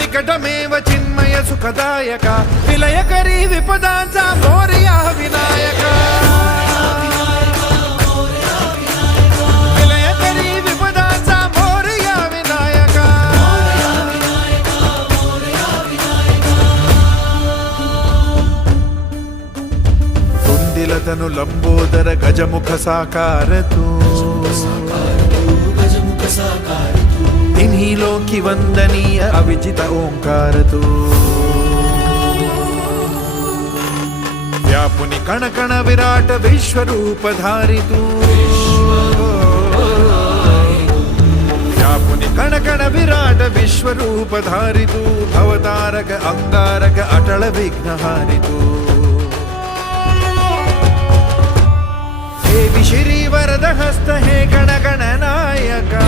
विकटमेव चिन्मय सुखदायक विलयकरी विपदांचा मोरया विनायक विलयकरी विपदांचा मोरया विनायक कुंदिलतनु लंबोदर गजमुख साकार तू तिन्ही लोकी वंदनीय अविजित ओंकार तू व्यापुनि कण कण विराट विश्वरूप धारी तू व्यापुनि कण कण विराट विश्वरूप धारी तू भवतारक अंगारक अटल विघ्नहारी तू देवी श्री वरद हस्त हे गण गण नायका